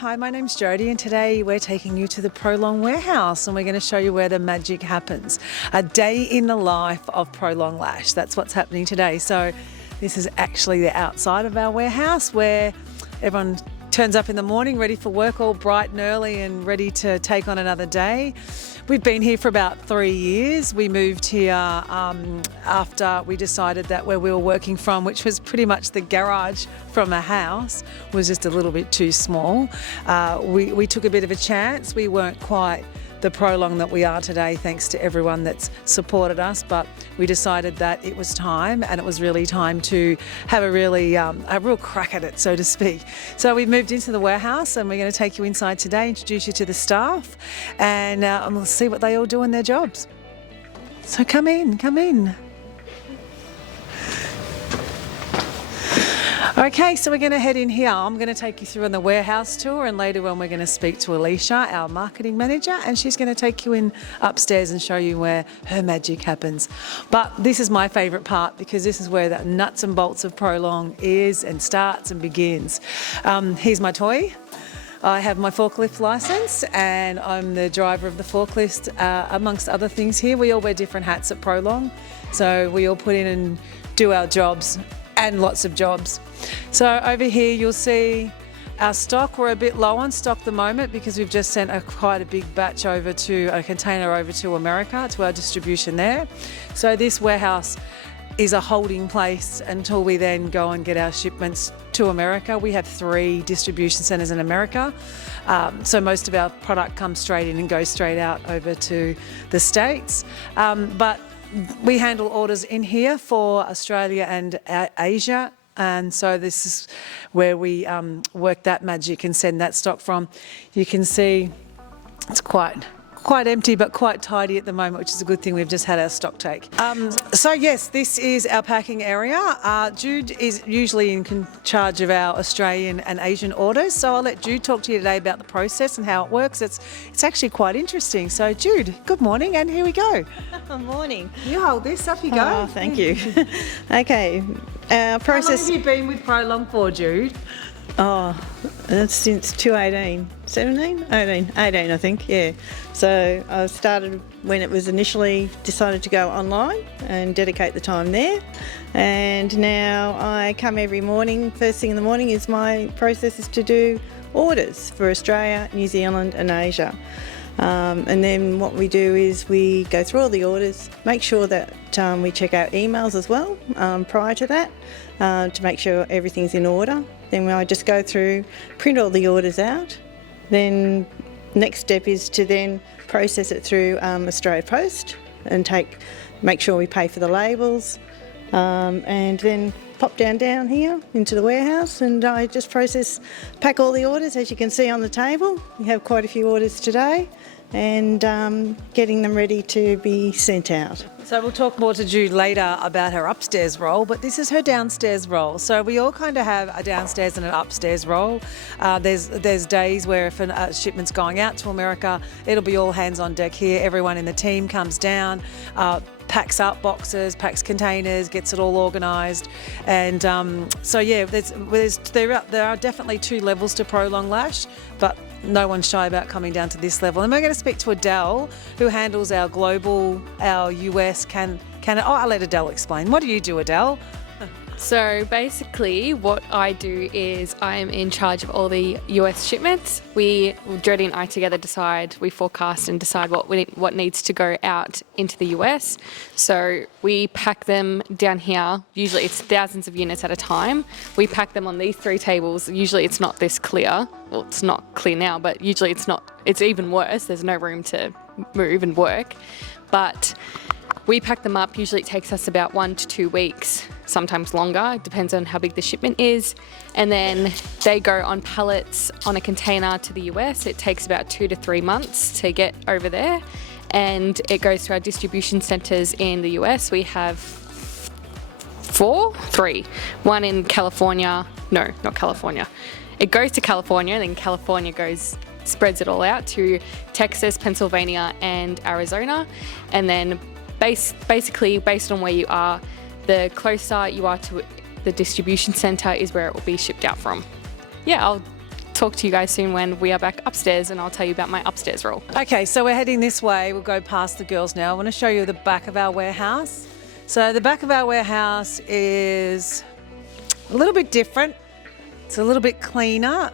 Hi, my name's Jodie, and today we're taking you to the Prolong warehouse and we're going to show you where the magic happens. A day in the life of Prolong Lash. That's what's happening today. So this is actually the outside of our warehouse where everyone turns up in the morning ready for work, all bright and early and ready to take on another day. We've been here for about 3 years. We moved here after we decided that where we were working from, which was pretty much the garage from a house, was just a little bit too small. We took a bit of a chance. We weren't quite the Prolong that we are today, thanks to everyone that's supported us, but we decided that it was time, and it was really time to have a real crack at it, so to speak. So we've moved into the warehouse and we're going to take you inside today, introduce you to the staff, and we'll see what they all do in their jobs. So come in. Okay, so we're going to head in here. I'm going to take you through on the warehouse tour, and later on we're going to speak to Alicia, our marketing manager, and she's going to take you in upstairs and show you where her magic happens. But this is my favourite part because this is where the nuts and bolts of Prolong is and starts and begins. Here's my toy. I have my forklift licence and I'm the driver of the forklift, amongst other things here. We all wear different hats at Prolong, so we all put in and do our jobs, and lots of jobs. So over here you'll see our stock. We're a bit low on stock at the moment because we've just sent quite a big batch over to a container over to America, to our distribution there. So this warehouse is a holding place until we then go and get our shipments to America. We have 3 distribution centres in America, so most of our product comes straight in and goes straight out over to the States. But we handle orders in here for Australia and Asia, and so this is where we work that magic and send that stock from. You can see it's quite empty but quite tidy at the moment, which is a good thing. We've just had our stock take. So yes, this is our packing area. Jude is usually in charge of our Australian and Asian orders, so I'll let Jude talk to you today about the process and how it works. It's actually quite interesting. So Jude, good morning, and here we go. Morning. You hold this, up you go. Oh, thank you. Okay, our process. How long have you been with Prolong for, Jude? Oh, that's since 2018, 17, 18, I think, yeah. So I started when it was initially decided to go online and dedicate the time there. And now I come every morning. First thing in the morning is my process is to do orders for Australia, New Zealand and Asia. And then what we do is we go through all the orders, make sure that we check our emails as well prior to that to make sure everything's in order. Then I just go through, print all the orders out. Then next step is to then process it through Australia Post and make sure we pay for the labels, and then pop down here into the warehouse, and I just pack all the orders. As you can see on the table, we have quite a few orders today, and getting them ready to be sent out. So we'll talk more to Jude later about her upstairs role, but this is her downstairs role. So we all kind of have a downstairs and an upstairs role. There's days where if a shipment's going out to America, it'll be all hands on deck here. Everyone in the team comes down, packs up boxes, packs containers, gets it all organised. And so yeah, there are definitely 2 levels to Prolong Lash, but no one's shy about coming down to this level. And we're going to speak to Adele, who handles our global, our US, Canada. Oh, I'll let Adele explain. What do you do, Adele? So basically what I do is I'm in charge of all the US shipments. Jodie and I together we forecast and decide what needs to go out into the US. So we pack them down here. Usually it's thousands of units at a time. We pack them on these 3 tables. Usually it's not this clear. Well, it's not clear now, but usually it's even worse. There's no room to move and work. But we pack them up. Usually it takes us about 1 to 2 weeks, sometimes longer. It depends on how big the shipment is. And then they go on pallets on a container to the US. It takes about 2 to 3 months to get over there. And it goes to our distribution centres in the US. We have 3. One in California. No, not California. It goes to California, then California spreads it all out to Texas, Pennsylvania and Arizona. And then basically based on where you are, the closer you are to the distribution centre is where it will be shipped out from. Yeah, I'll talk to you guys soon when we are back upstairs, and I'll tell you about my upstairs role. Okay, so we're heading this way. We'll go past the girls now. I want to show you the back of our warehouse. So the back of our warehouse is a little bit different. It's a little bit cleaner.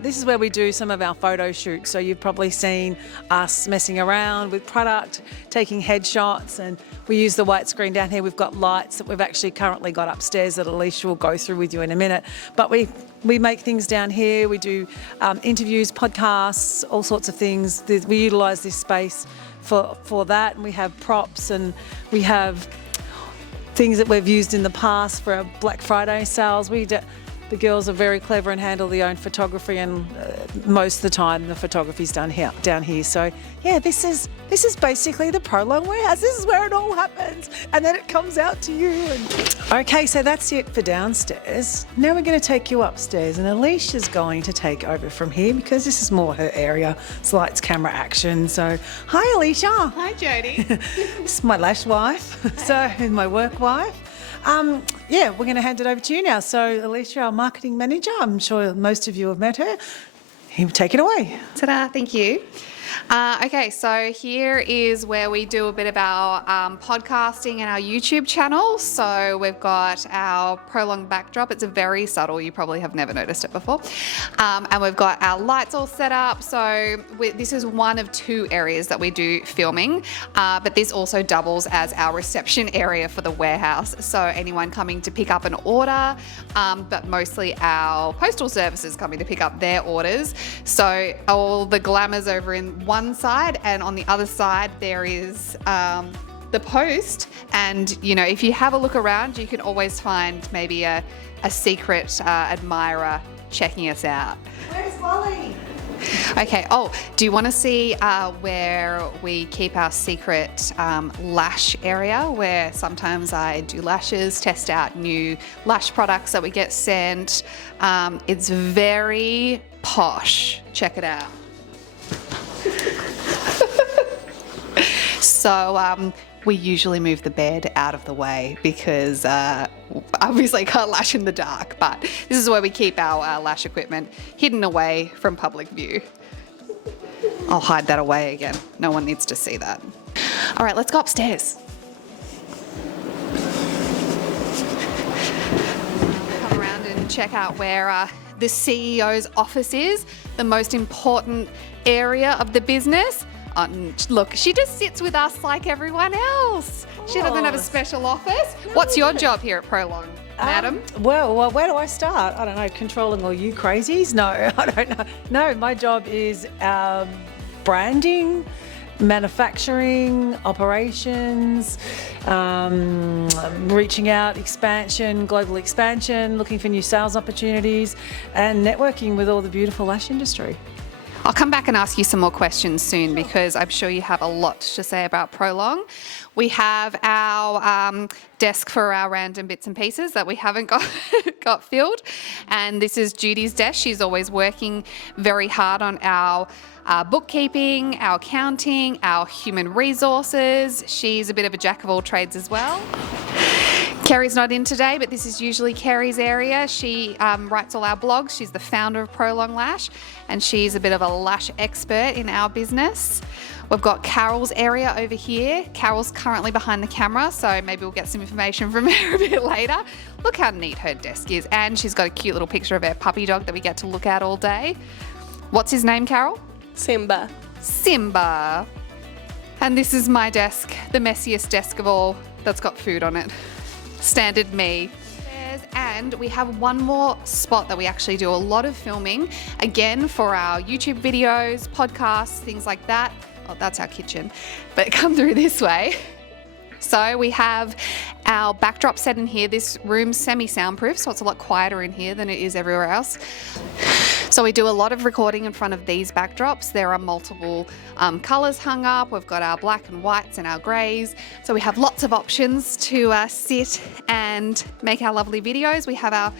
This is where we do some of our photo shoots. So you've probably seen us messing around with product, taking headshots, and we use the white screen down here. We've got lights that we've actually currently got upstairs that Alicia will go through with you in a minute. But we make things down here. We do interviews, podcasts, all sorts of things. We utilise this space for that, and we have props and we have things that we've used in the past for our Black Friday sales. The girls are very clever and handle their own photography, and most of the time the photography's done down here. So yeah, this is basically the Prolong warehouse. This is where it all happens, and then it comes out to you. Okay, so that's it for downstairs. Now we're going to take you upstairs, and Alicia's going to take over from here because this is more her area. It's lights, camera, action. So hi, Alicia. Hi, Jodie. This is my lash wife, my work wife. We're going to hand it over to you now. So, Alicia, our marketing manager, I'm sure most of you have met her. Take it away. Ta-da, thank you. Okay, so here is where we do a bit of our podcasting and our YouTube channel. So we've got our Prolong backdrop. It's very subtle. You probably have never noticed it before. And we've got our lights all set up. So this is one of two areas that we do filming, but this also doubles as our reception area for the warehouse. So anyone coming to pick up an order, but mostly our postal services coming to pick up their orders. So all the glamour's over in one side, and on the other side there is the post. And if you have a look around, you can always find maybe a secret admirer checking us out. Where's Lolly? Okay, do you want to see where we keep our secret lash area, where sometimes I do lashes, test out new lash products that we get sent? It's very posh. Check it out. So we usually move the bed out of the way because obviously can't lash in the dark, but this is where we keep our lash equipment hidden away from public view. I'll hide that away again. No one needs to see that. All right, let's go upstairs. Come around and check out where the CEO's office is, the most important area of the business. Look, she just sits with us like everyone else. She doesn't have a special office. What's your job here at Prolong, madam? Well, where do I start? I don't know, controlling all you crazies? No, I don't know. No, my job is branding, manufacturing, operations, reaching out, expansion, global expansion, looking for new sales opportunities, and networking with all the beautiful lash industry. I'll come back and ask you some more questions soon because I'm sure you have a lot to say about Prolong. We have our desk for our random bits and pieces that we haven't got filled. And this is Judy's desk. She's always working very hard on our bookkeeping, our accounting, our human resources. She's a bit of a jack of all trades as well. Kerry's not in today, but this is usually Kerry's area. She writes all our blogs. She's the founder of Prolong Lash, and she's a bit of a lash expert in our business. We've got Carol's area over here. Carol's currently behind the camera, so maybe we'll get some information from her a bit later. Look how neat her desk is, and she's got a cute little picture of her puppy dog that we get to look at all day. What's his name, Carol? Simba. Simba. And this is my desk, the messiest desk of all that's got food on it. Standard me. And we have one more spot that we actually do a lot of filming, again for our YouTube videos, podcasts, things like that. Oh, that's our kitchen, but come through this way. So we have our backdrop set in here. This room's semi-soundproof, so it's a lot quieter in here than it is everywhere else. So we do a lot of recording in front of these backdrops. There are multiple colours hung up. We've got our black and whites and our greys. So we have lots of options to sit and make our lovely videos. We have our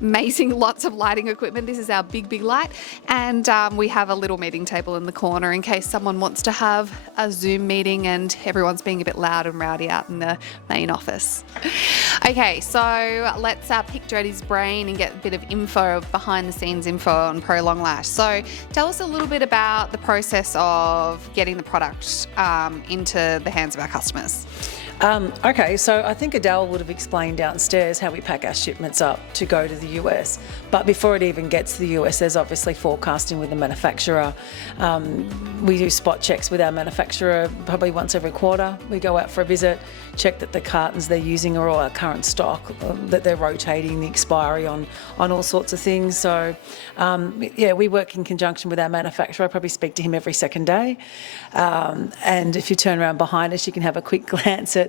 amazing lots of lighting equipment. This is our big light, and we have a little meeting table in the corner in case someone wants to have a Zoom meeting and everyone's being a bit loud and rowdy out in the main office. Okay, so let's pick Jodie's brain and get a bit of info, behind the scenes info on Pro Long Lash. So tell us a little bit about the process of getting the product into the hands of our customers. Okay, so I think Adele would have explained downstairs how we pack our shipments up to go to the US. But before it even gets to the US, there's obviously forecasting with the manufacturer. We do spot checks with our manufacturer probably once every quarter. We go out for a visit, check that the cartons they're using are all our current stock, that they're rotating the expiry on all sorts of things. So, yeah, we work in conjunction with our manufacturer. I probably speak to him every second day. And if you turn around behind us, you can have a quick glance at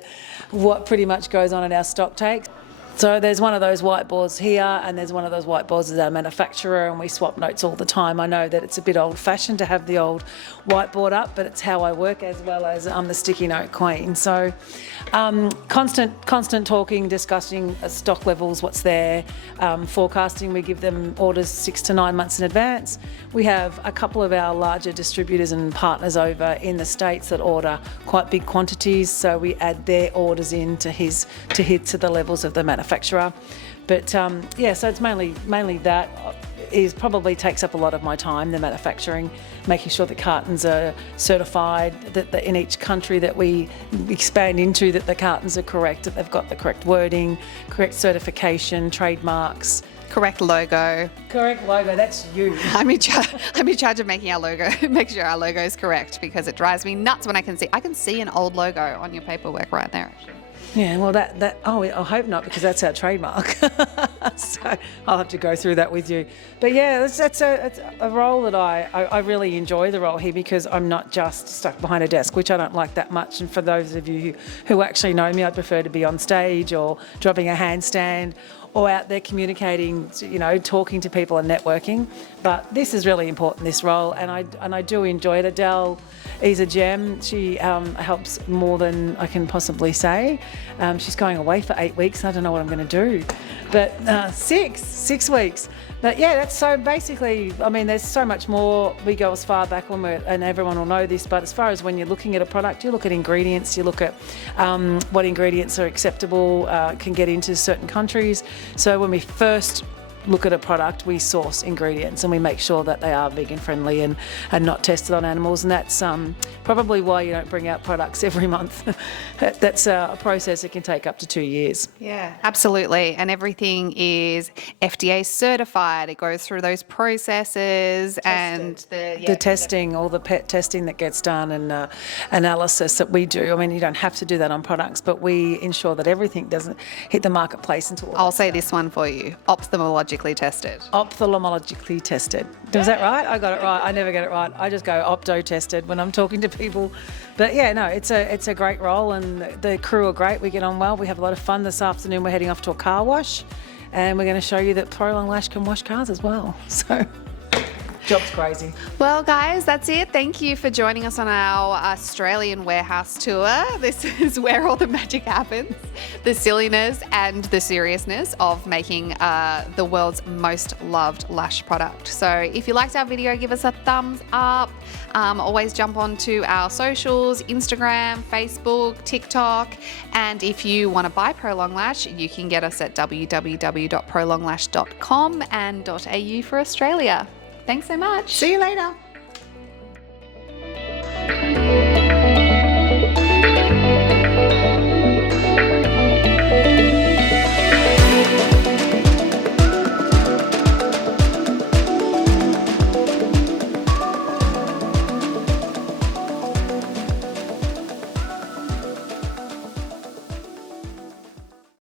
what pretty much goes on in our stock takes. So there's one of those whiteboards here, and there's one of those whiteboards as our manufacturer, and we swap notes all the time. I know that it's a bit old-fashioned to have the old whiteboard up, but it's how I work, as well as I'm the sticky note queen. So constant talking, discussing stock levels, what's there, forecasting. We give them orders 6 to 9 months in advance. We have a couple of our larger distributors and partners over in the States that order quite big quantities, so we add their orders in to hit to the levels of the manufacturer. But yeah, so it's mainly that is probably takes up a lot of my time, the manufacturing, making sure the cartons are certified, that in each country that we expand into, that the cartons are correct, that they've got the correct wording, correct certification, trademarks. Correct logo. Correct logo, that's you. I'm in charge of making our logo, make sure our logo is correct, because it drives me nuts when I can see an old logo on your paperwork right there, actually. Yeah, well, I hope not, because that's our trademark. So I'll have to go through that with you. But yeah, that's a role that I really enjoy, the role here, because I'm not just stuck behind a desk, which I don't like that much. And for those of you who actually know me, I'd prefer to be on stage or dropping a handstand or out there communicating, talking to people and networking. But this is really important, this role, and I do enjoy it. Adele is a gem. She helps more than I can possibly say. She's going away for 8 weeks. I don't know what I'm going to do, but 6 weeks. But yeah, that's so basically, I mean, there's so much more. We go as far back and everyone will know this, but as far as when you're looking at a product, you look at ingredients, you look at what ingredients are acceptable, can get into certain countries. So when we first look at a product, we source ingredients and we make sure that they are vegan friendly and not tested on animals, and that's probably why you don't bring out products every month. That's a process that can take up to 2 years. Yeah, absolutely. And everything is FDA certified. It goes through those processes and the testing, all the pet testing that gets done, and analysis that we do. I mean, you don't have to do that on products, but we ensure that everything doesn't hit the marketplace until. I'll say this one for you: ophthalmologically tested. Ophthalmologically tested. Was that right? I got it right. I never get it right. I just go opto tested when I'm talking to people. But yeah, no, it's a great role, and the crew are great. We get on well. We have a lot of fun. This afternoon we're heading off to a car wash, and we're going to show you that Pro Long Lash can wash cars as well. So job's crazy. Well, guys, that's it. Thank you for joining us on our Australian warehouse tour. This is where all the magic happens, the silliness and the seriousness of making the world's most loved lash product. So if you liked our video, give us a thumbs up. Always jump onto our socials, Instagram, Facebook, TikTok. And if you want to buy Pro Long Lash, you can get us at www.prolonglash.com and .au for Australia. Thanks so much. See you later.